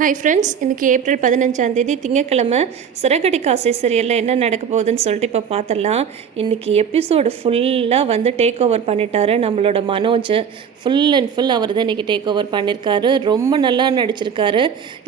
Hi friends இன்றைக்கி April பதினஞ்சாந்தேதி திங்கக்கிழமை சிறகடி காசை சீரியலில் என்ன நடக்க போகுதுன்னு சொல்லிட்டு இப்போ பார்த்துடலாம் இன்றைக்கி எபிசோடு ஃபுல்லாக வந்து டேக் ஓவர் பண்ணிட்டாரு நம்மளோட மனோஜ். ஃபுல் அண்ட் ஃபுல் அவர் தான் இன்றைக்கி டேக் ஓவர் பண்ணியிருக்காரு ரொம்ப நல்லா நடிச்சிருக்காரு.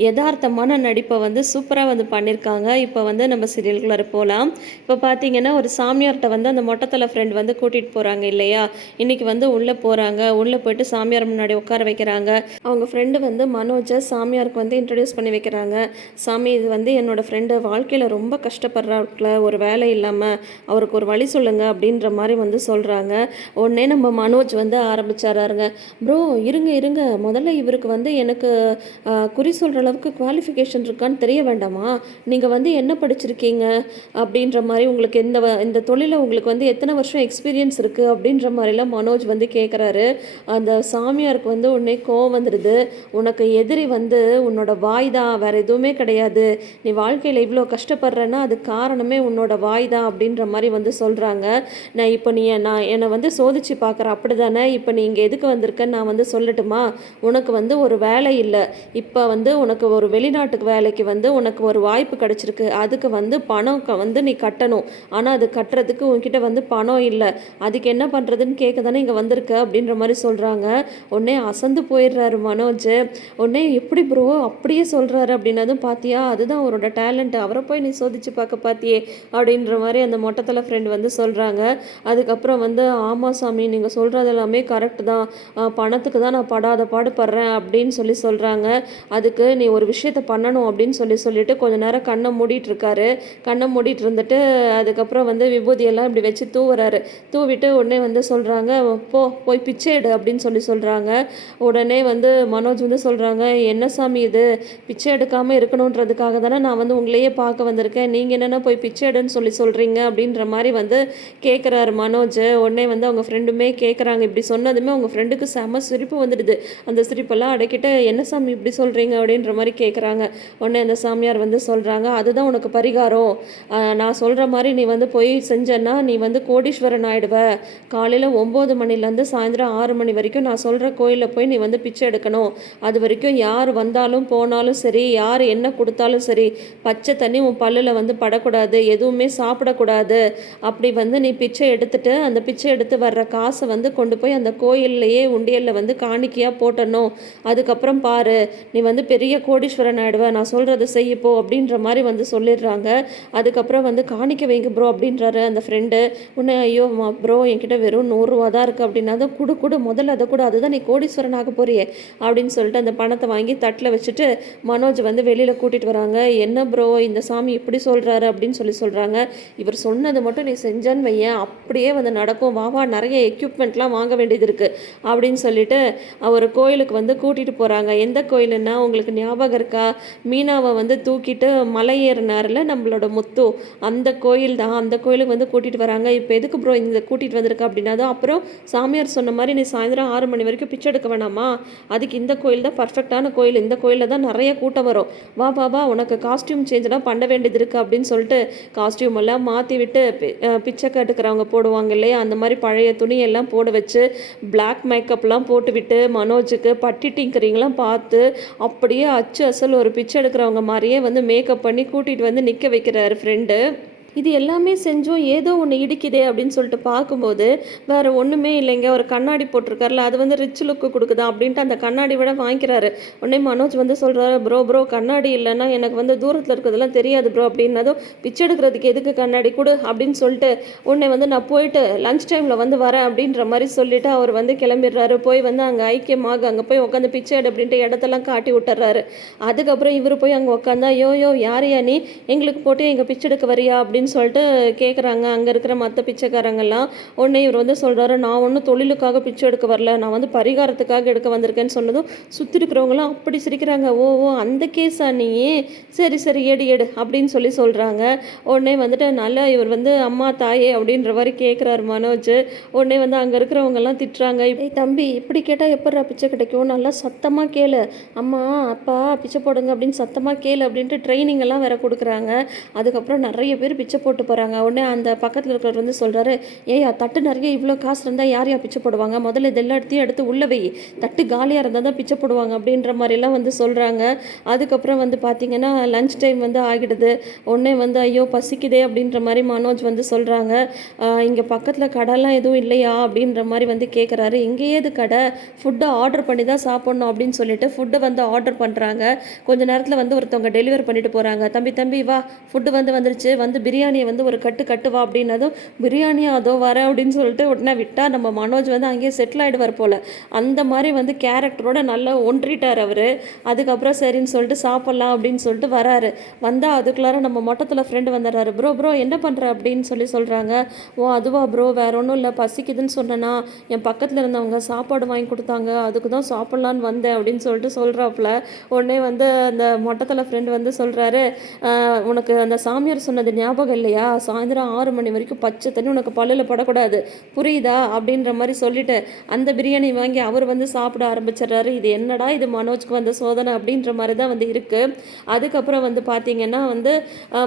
யதார்த்தமான நடிப்பை வந்து சூப்பராக வந்து பண்ணியிருக்காங்க இப்போ வந்து நம்ம சீரியல்குள்ளே போகலாம் இப்போ பார்த்தீங்கன்னா ஒரு சாமியார்கிட்ட வந்து அந்த மொட்டத்தலை ஃப்ரெண்ட் வந்து கூட்டிகிட்டு போகிறாங்க இல்லையா? இன்றைக்கி வந்து உள்ளே போகிறாங்க உள்ளே போயிட்டு சாமியார் முன்னாடி உட்கார வைக்கிறாங்க. அவங்க ஃப்ரெண்டு வந்து மனோஜை சாமியாருக்கு வந்து இன்ட்ரடியூஸ் பண்ணி வைக்கிறாங்க. சாமி இது வந்து என்னோடய ஃப்ரெண்டு வாழ்க்கையில் ரொம்ப கஷ்டப்படுறாருக்குல ஒரு வேலை இல்லாமல் அவருக்கு ஒரு வழி சொல்லுங்கள் அப்படின்ற மாதிரி வந்து சொல்கிறாங்க உடனே நம்ம மனோஜ் வந்து ஆரம்பிச்சாராருங்க. ப்ரோ இருங்க இருங்க. முதல்ல இவருக்கு வந்து எனக்கு குறி சொல்கிற அளவுக்கு குவாலிஃபிகேஷன் இருக்கான்னு தெரிய வேண்டாமா? நீங்கள் வந்து என்ன படிச்சிருக்கீங்க? அப்படின்ற மாதிரி உங்களுக்கு இந்த வ- இந்த தொழிலில் உங்களுக்கு வந்து எத்தனை வருஷம் எக்ஸ்பீரியன்ஸ் இருக்குது அப்படின்ற மாதிரிலாம் மனோஜ் வந்து கேட்குறாரு அந்த சாமியாருக்கு வந்து உடனே கோவம் வந்துடுது உனக்கு எதிரி வந்து உன்னோட வாய் தான் வேற எதுவுமே கிடையாது. நீ வாழ்க்கையில் இவ்வளோ கஷ்டப்படுறேன்னா அது காரணமே உன்னோட வாய் தான் அப்படின்ற மாதிரி வந்து சொல்கிறாங்க நான் இப்போ நீ நான் என்னை வந்து சோதிச்சு பார்க்குற அப்படி தானே இப்போ நீ இங்கே எதுக்கு வந்திருக்கன்னு நான் வந்து சொல்லட்டுமா? உனக்கு வந்து ஒரு வேலை இல்லை. இப்போ வந்து உனக்கு ஒரு வெளிநாட்டுக்கு வேலைக்கு வந்து உனக்கு ஒரு வாய்ப்பு கிடைச்சிருக்கு. அதுக்கு வந்து பணம் க- வந்து நீ கட்டணும். ஆனால் அது கட்டுறதுக்கு உன்கிட்ட வந்து பணம் இல்லை. அதுக்கு என்ன பண்ணுறதுன்னு கேட்க தானே இங்கே வந்திருக்க அப்படின்ற மாதிரி சொல்கிறாங்க உடனே அசந்து போயிடுறாரு மனோஜ். உடனே எப்படி ப்ரோ அப்படியே சொல்கிறாரு அப்படின்னதும் பார்த்தியா அதுதான் அவரோட டேலண்ட் அவரை போய் நீ சோதிச்சு பார்க்க பார்த்தியே அப்படின்ற மாதிரி அந்த மொட்டத்தில் ஃப்ரெண்ட் வந்து சொல்கிறாங்க அதுக்கப்புறம் வந்து ஆமாம் சாமி நீங்கள் சொல்கிறது எல்லாமே கரெக்டு தான். பணத்துக்கு தான் நான் படாத பாடுபடுறேன் அப்படின்னு சொல்லி சொல்கிறாங்க அதுக்கு நீ ஒரு விஷயத்த பண்ணணும் அப்படின்னு சொல்லி சொல்லிட்டு கொஞ்ச நேரம் கண்ணை மூடிட்டு இருக்காரு. கண்ணை மூடிட்டு இருந்துட்டு அதுக்கப்புறம் வந்து விபூதியெல்லாம் இப்படி வச்சு தூவுறாரு. தூவிட்டு உடனே வந்து சொல்கிறாங்க போ போய் பிச்சை எடு அப்படின்னு சொல்லி சொல்கிறாங்க உடனே வந்து மனோஜ் வந்து சொல்கிறாங்க என்ன சாமி இது? பிச்சை எடுக்காமல் இருக்கணுன்றதுக்காக தானே நான் வந்து உங்களையே பார்க்க வந்திருக்கேன். நீங்கள் என்னென்ன போய் பிச்சை எடுன்னு சொல்லி சொல்கிறீங்க அப்படின்ற மாதிரி வந்து கேட்குறாரு மனோஜ். உடனே வந்து அவங்க ஃப்ரெண்டுமே கேட்குறாங்க இப்படி சொன்னதுமே அவங்க ஃப்ரெண்டுக்கு செம சிரிப்பு வந்துடுது. அந்த சிரிப்பெல்லாம் அடைக்கிட்டு என்ன சாமி இப்படி சொல்கிறீங்க அப்படின்ற மாதிரி கேட்குறாங்க உடனே அந்த சாமியார் வந்து சொல்கிறாங்க அதுதான் உனக்கு பரிகாரம். நான் சொல்கிற மாதிரி நீ வந்து போய் செஞ்சேன்னா நீ வந்து கோடீஸ்வரன் ஆயிடுவ. காலையில் ஒம்பது மணிலேருந்து சாயந்தரம் ஆறு மணி வரைக்கும் நான் சொல்கிற கோயிலில் போய் நீ வந்து பிச்சை எடுக்கணும். அது வரைக்கும் யார் வந்தாலும் போனாலும் சரி யார் என்ன கொடுத்தாலும் சரி பச்சை தண்ணி உன் பல்லில் வந்து படக்கூடாது எதுவுமே சாப்பிடக்கூடாது. அப்படி வந்து நீ பிச்சை எடுத்துட்டு அந்த பிச்சை எடுத்து வர்ற காசை வந்து கொண்டு போய் அந்த கோயில்லையே உண்டியலில் வந்து காணிக்கையாக போட்டணும். அதுக்கப்புறம் பாரு நீ வந்து பெரிய கோடீஸ்வரன் ஆயிடுவ நான் சொல்கிறத செய்யப்போ அப்படின்ற மாதிரி வந்து சொல்லிடுறாங்க. அதுக்கப்புறம் வந்து காணிக்க வைங்க ப்ரோ அப்படின்றாரு அந்த ஃப்ரெண்டு உன்னை ஐயோ ப்ரோ என்கிட்ட வெறும் நூறுரூவா தான் இருக்குது அப்படின்னா அதை கொடு கொடு முதல்ல அதை கூட அதுதான் நீ கோடீஸ்வரன் ஆக போறியே அப்படின்னு சொல்லிட்டு அந்த பணத்தை வாங்கி தட்டில் வச்சுட்டு மனோஜ் வந்து வெளியில் கூட்டிகிட்டு வராங்க. என்ன ப்ரோ இந்த சாமி இப்படி சொல்கிறாரு அப்படின்னு சொல்லி சொல்கிறாங்க இவர் சொன்னது மட்டும் நீ செஞ்சான்னு வையேன். அப்படியே வந்து நடக்கும். வா வா நிறைய எக்யூப்மெண்ட்லாம் வாங்க வேண்டியது இருக்குது அப்படின்னு சொல்லிட்டு அவர் கோயிலுக்கு வந்து கூட்டிகிட்டு போகிறாங்க எந்த கோயிலுன்னா உங்களுக்கு ஞாபகம் இருக்கா? மீனாவை வந்து தூக்கிட்டு மலை ஏறினார்ல நம்மளோட முத்து. அந்த கோயில் தான். அந்த கோயிலுக்கு வந்து கூட்டிகிட்டு வராங்க. இப்போ எதுக்கு ப்ரோ இந்த கூட்டிகிட்டு வந்திருக்கா? அப்படின்னா அப்புறம் சாமியார் சொன்ன மாதிரி நீ சாயந்தரம் ஆறு மணி வரைக்கும் பிச்சை எடுக்க வேணாமா? அதுக்கு இந்த கோயில் தான் பர்ஃபெக்டான கோயில். இந்த கோயிலில் தான் நிறைய கூட்டம் வரும். வா பாபா உனக்கு காஸ்டியூம் சேஞ்செலாம் பண்ண வேண்டியது இருக்குது அப்படின்னு சொல்லிட்டு காஸ்டியூம் எல்லாம் மாற்றி விட்டு பி- பிச்சை கட்டுக்கிறவங்க போடுவாங்க இல்லையா? அந்த மாதிரி பழைய துணியெல்லாம் போட வச்சு பிளாக் மேக்கப்லாம் போட்டு விட்டு மனோஜுக்கு பட்டி டிங்கரிங்லாம் பார்த்து அப்படியே அச்சு அசல் ஒரு பிச்சை எடுக்கிறவங்க மாதிரியே வந்து மேக்கப் பண்ணி கூட்டிகிட்டு வந்து நிற்க வைக்கிறாரு ஃப்ரெண்டு இது எல்லாமே செஞ்சும் ஏதோ ஒன்று இடிக்குதே அப்படின்னு சொல்லிட்டு பார்க்கும்போது வேற ஒன்றுமே இல்லைங்க. ஒரு கண்ணாடி போட்டிருக்காருல அது வந்து ரிச் லுக்கு கொடுக்குதா அப்படின்ட்டு அந்த கண்ணாடி விட வாங்கிக்கிறாரு. உடனே மனோஜ் வந்து சொல்கிறாரு ப்ரோ ப்ரோ கண்ணாடி இல்லைன்னா எனக்கு வந்து தூரத்தில் இருக்கிறதெல்லாம் தெரியாது ப்ரோ. அப்படின்னதும் பிச்சை எடுக்கிறதுக்கு எதுக்கு கண்ணாடி கொடு? அப்படின்னு சொல்லிட்டு உன்னை வந்து நான் போயிட்டு லஞ்ச் டைமில் வந்து வரேன் அப்படின்ற மாதிரி சொல்லிட்டு அவர் வந்து கிளம்பிடுறாரு. போய் வந்து அங்கே ஐக்கியமாக அங்கே போய் உட்காந்து பிச்சை எடு அப்படின்ட்டு இடத்தெல்லாம் காட்டி விட்டுறாரு. அதுக்கப்புறம் இவர் போய் அங்கே உட்காந்தா யோ யோ யாரையா நீ? எங்களுக்கு போட்டு எங்கள் பிச்சை எடுக்க வரியா? அப்படின்னு அப்படின்னு சொல்லிட்டு கேட்குறாங்க அங்கே இருக்கிற மற்ற பிச்சைக்காரங்கெல்லாம் உடனே இவர் வந்து சொல்கிறாரு நான் ஒன்றும் தொழிலுக்காக பிச்சை எடுக்க வரல. நான் வந்து பரிகாரத்துக்காக எடுக்க வந்திருக்கேன்னு சொன்னதும் சுற்றி இருக்கிறவங்களாம் அப்படி சிரிக்கிறாங்க. ஓ ஓ அந்த கேஸா நீ? சரி சரி எடு எடு அப்படின்னு சொல்லி சொல்கிறாங்க உடனே வந்துட்டு நல்லா இவர் வந்து அம்மா தாயே அப்படின்ற மாதிரி கேட்குறாரு மனோஜ். உடனே வந்து அங்கே இருக்கிறவங்கெல்லாம் திட்டுறாங்க. தம்பி இப்படி கேட்டால் எப்பட்றா பிச்சை கிடைக்கும்? நல்லா சத்தமாக கேளு. அம்மா அப்பா பிச்சை போடுங்க அப்படின்னு சத்தமாக கேளு அப்படின்ட்டு ட்ரைனிங் எல்லாம் வேற கொடுக்குறாங்க. அதுக்கப்புறம் நிறைய பேர் பிச்சை பிச்சை போட்டு போகிறாங்க உடனே அந்த பக்கத்தில் இருக்கிறவர் வந்து சொல்கிறாரு ஏயா தட்டு நிறைய இவ்வளோ காசு இருந்தால் யார் யார் பிச்சை போடுவாங்க? முதல்ல இதெல்லாம் எடுத்து எடுத்து உள்ள வை. தட்டு காலியாக இருந்தால் தான் பிச்சை போடுவாங்க. அப்படின்ற மாதிரிலாம் வந்து சொல்கிறாங்க அதுக்கப்புறம் வந்து பார்த்தீங்கன்னா லஞ்ச் டைம் வந்து ஆகிடுது. உடனே வந்து ஐயோ பசிக்குதே அப்படின்ற மாதிரி மனோஜ் வந்து சொல்கிறாங்க இங்கே பக்கத்தில் கடைலாம் எதுவும் இல்லையா? அப்படின்ற மாதிரி வந்து கேட்குறாரு இங்கேயே இது கடை. ஃபுட்டை ஆர்டர் பண்ணி தான் சாப்பிட்ணும் அப்படின்னு சொல்லிட்டு ஃபுட்டை வந்து ஆர்டர் பண்ணுறாங்க கொஞ்ச நேரத்தில் வந்து ஒருத்தவங்க டெலிவரி பண்ணிட்டு போகிறாங்க தம்பி தம்பி வா. ஃபுட்டு வந்து வந்துருச்சு. வந்து பிரியாணி பிரியாணியை வந்து ஒரு கட்டு கட்டுவா அப்படின்னதும் பிரியாணி அதோ வர அப்படின்னு சொல்லிட்டு உடனே விட்டால் நம்ம மனோஜ் வந்து அங்கேயே செட்டில் ஆகிடுவார் போல். அந்த மாதிரி வந்து கேரக்டரோட நல்லா ஒன்றிட்டார் அவர். அதுக்கப்புறம் சரின்னு சொல்லிட்டு சாப்பிட்லாம் அப்படின்னு சொல்லிட்டு வராரு. வந்தால் அதுக்குள்ளார நம்ம மொட்டத்தில் ஃப்ரெண்டு வந்துடுறாரு. ப்ரோ ப்ரோ என்ன பண்ணுற அப்படின்னு சொல்லி சொல்கிறாங்க ஓ அதுவா ப்ரோ வேற ஒன்றும் இல்லை. பசிக்குதுன்னு சொன்னேன்னா என் பக்கத்தில் இருந்தவங்க சாப்பாடு வாங்கி கொடுத்தாங்க. அதுக்கு தான் சாப்பிட்லான்னு வந்தேன் அப்படின்னு சொல்லிட்டு சொல்கிறாப்புல உடனே வந்து அந்த மொட்டத்தில் ஃப்ரெண்டு வந்து சொல்கிறாரு உனக்கு அந்த சாமியார் சொன்னது ஞாபகம் இல்லையா? சாயந்தரம் ஆறு மணி வரைக்கும் பச்சை தண்ணி உனக்கு பல்லில் படக்கூடாது. புரியுதா? அப்படின்ற மாதிரி சொல்லிட்டு அந்த பிரியாணி வாங்கி அவர் வந்து சாப்பிட ஆரம்பிச்சிடுறாரு. இது என்னடா இது மனோஜ்க்கு வந்த சோதனை அப்படின்ற மாதிரி தான் வந்து இருக்குது அதுக்கப்புறம் வந்து பார்த்தீங்கன்னா வந்து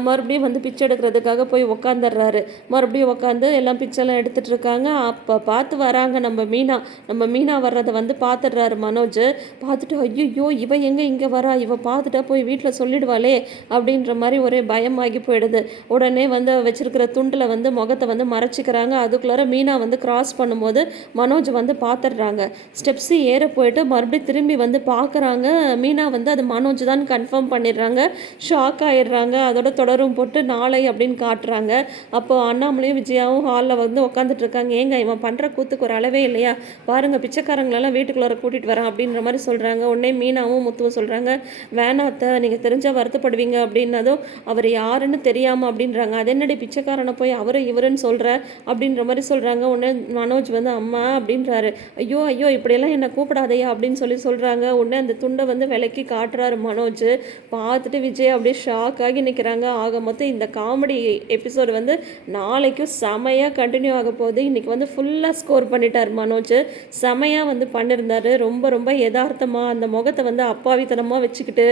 மறுபடியும் வந்து பிச்சை எடுக்கிறதுக்காக போய் உக்காந்துடுறாரு. மறுபடியும் உட்காந்து எல்லாம் பிச்சைலாம் எடுத்துகிட்டு இருக்காங்க. அப்போ பார்த்து வராங்க நம்ம மீனா. நம்ம மீனா வர்றதை வந்து பார்த்துடுறாரு மனோஜ். பார்த்துட்டு ஐயோ இவ எங்கே இங்கே வரா? இவ பார்த்துட்டா போய் வீட்டில் சொல்லிடுவாளே அப்படின்ற மாதிரி ஒரே பயமாகி போயிடுது. உடனே வந்து வச்சிருக்கிற துண்டில் வந்து முகத்தை வந்து மறைச்சிக்கிறாங்க. அதுக்குள்ளார மீனா வந்து கிராஸ் பண்ணும்போது மனோஜ் வந்து பார்த்துடுறாங்க ஸ்டெப்ஸு ஏற போயிட்டு மறுபடியும் திரும்பி வந்து பார்க்குறாங்க மீனா வந்து அது மனோஜ் தான் கன்ஃபார்ம் பண்ணிடுறாங்க. ஷாக் ஆயிடுறாங்க. அதோட தொடரும் போட்டு நாளை அப்படின்னு காட்டுறாங்க. அப்போ அண்ணாமலையும் விஜயாவும் ஹாலில் வந்து உட்காந்துட்டு இருக்காங்க. ஏங்க இவன் பண்ணுற கூத்துக்கு ஒரு அளவே இல்லையா? பாருங்கள் பிச்சைக்காரங்களெல்லாம் வீட்டுக்குள்ளார கூட்டிகிட்டு வரேன் அப்படின்ற மாதிரி சொல்கிறாங்க உடனே மீனாவும் முத்துவும் சொல்கிறாங்க வேணாத்த நீங்கள் தெரிஞ்சால் வருத்தப்படுவீங்க அப்படின்னதும் அவர் யாருன்னு தெரியாமல் அப்படின்றாங்க. அது என்னடி பிச்சைக்காரனை போய் அவரு இவருன்னு சொல்கிற அப்படின்ற மாதிரி சொல்கிறாங்க உடனே மனோஜ் வந்து அம்மா அப்படின்றாரு. ஐயோ ஐயோ இப்படியெல்லாம் என்னை கூப்பிடாதையா? அப்படின்னு சொல்லி சொல்கிறாங்க உடனே அந்த துண்டை வந்து விலக்கி காட்டுறாரு மனோஜ். பார்த்துட்டு விஜய் அப்படியே ஷாக் ஆகி நிற்கிறாங்க ஆக மொத்தம் இந்த காமெடி எபிசோடு வந்து நாளைக்கும் செமையாக கண்டினியூ ஆக போகுது. இன்றைக்கி வந்து ஃபுல்லாக ஸ்கோர் பண்ணிட்டார் மனோஜ். செமையாக வந்து பண்ணியிருந்தாரு ரொம்ப ரொம்ப யதார்த்தமாக அந்த முகத்தை வந்து அப்பாவித்தனமாக வச்சுக்கிட்டு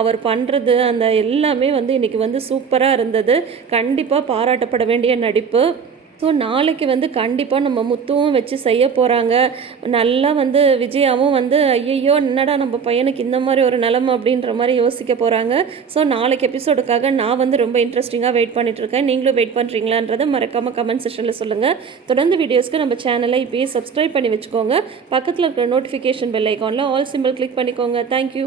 அவர் பண்ணுறது அந்த எல்லாமே வந்து இன்றைக்கி வந்து சூப்பராக இருந்தது. கண்டிப்பாக பாராட்டப்பட வேண்டிய நடிப்பு. ஸோ நாளைக்கு வந்து கண்டிப்பாக நம்ம முத்துவும் வச்சு செய்ய போகிறாங்க நல்லா வந்து விஜயாவும் வந்து ஐயையோ என்னடா நம்ம பையனுக்கு இந்த மாதிரி ஒரு நிலமை? அப்படின்ற மாதிரி யோசிக்க போகிறாங்க ஸோ நாளைக்கு எபிசோடுக்காக நான் வந்து ரொம்ப இன்ட்ரெஸ்டிங்காக வெயிட் பண்ணிகிட்ருக்கேன் இருக்கேன். நீங்களும் வெயிட் பண்ணுறீங்களான்றதை மறக்காமல் கமெண்ட் செஷனில் சொல்லுங்கள் தொடர்ந்து வீடியோஸ்க்கு நம்ம சேனலை இப்போயே சப்ஸ்கிரைப் பண்ணி வச்சுக்கோங்க. பக்கத்தில் இருக்கிற நோட்டிஃபிகேஷன் பெல் ஐக்கானில் ஆல் சிம்பிள் கிளிக் பண்ணிக்கோங்க. Thank you